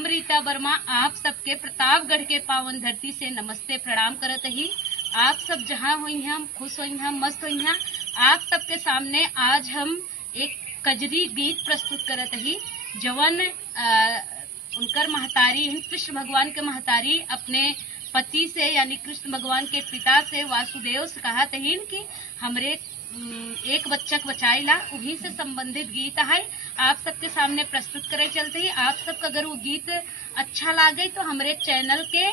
हम रीता वर्मा आप सबके प्रतापगढ़ के पावन धरती से नमस्ते प्रणाम करत ही। आप सब जहाँ हुई हैं खुश हुई हैं मस्त हुई हैं। आप सबके सामने आज हम एक कजरी गीत प्रस्तुत करत ही जवन उनकर महतारी कृष्ण भगवान के महतारी अपने पति से यानी कृष्ण भगवान के पिता से वासुदेव से कहा तहीन कि हमरे एक बच्चक बचाईला, उही से संबंधित गीत है आप सबके सामने प्रस्तुत करे चलते ही। आप सबका अगर वो गीत अच्छा लागे तो हमारे चैनल के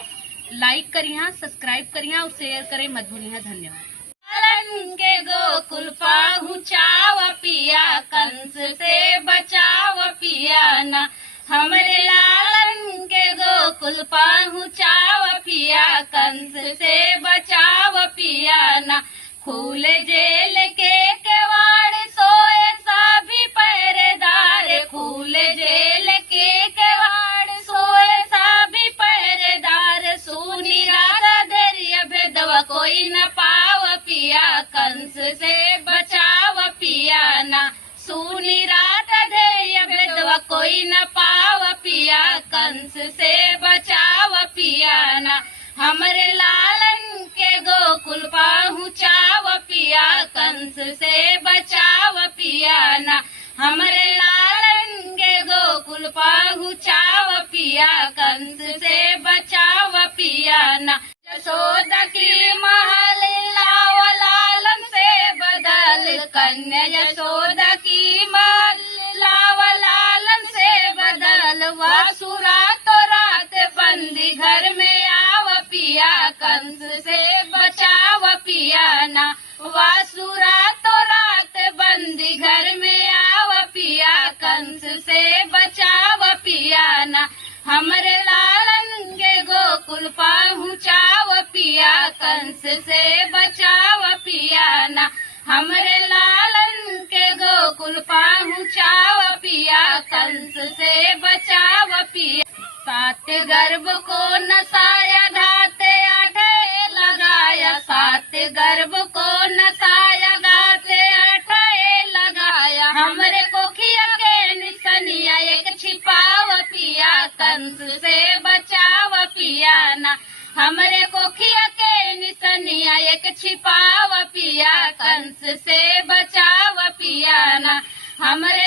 लाइक करिए, सब्सक्राइब करिए और शेयर करें मत भूलिए। धन्यवाद। लालन के गोकुल पहुँचाव पिया, कंस से बचाव पिया ना। हमरे लालन के गोकुल पहुँचाव पिया, कंस से बचाव पिया ना। खुल जेल के केवाड़ सोए सभी पहरेदार, खुल जेल के केवाड़ सोए सभी पहरेदार। सुनी रात धैर्य भेदवा कोई न पाव पिया, कंस से बचाव पिया ना। सुनी रात धैर्य भेदवा कोई न पाव पिया, कंस से बचाव पिया ना। हमरे लालन के गोकुल पहुँचाव पिया, कंस से बचाव पिया ना। हमरे लालन के गोकुल पहुँचाव पिया, कंस से बचाव पिया ना। यशोदा की महल लाव लालन से बदल, कन्या यशोदा की महल लाव लालन से बदल। वासुरा तो रात बंदी घर में आव पिया, कंस से बचाव पिया ना। वासुरा तो रात बंदी घर में आव पिया, कंस से बचाव पिया ना। हमरे लालन के गोकुल पहुँचाव पिया, कंस से बचाव पिया ना। हमरे लालन के गोकुल पहुँचाव पिया, कंस से बचाव पिया। सात गर्भ को नसाया घाते आठे लगाया, सात गर्भ को नसाया घाते आठे लगाया। हमरे कोखिया के निसनिया एक छिपाव पिया, कंस से बचाव पिया ना। हमरे कोखिया के निसनिया एक छिपाव पिया, कंस से बचाव पिया ना। हमरे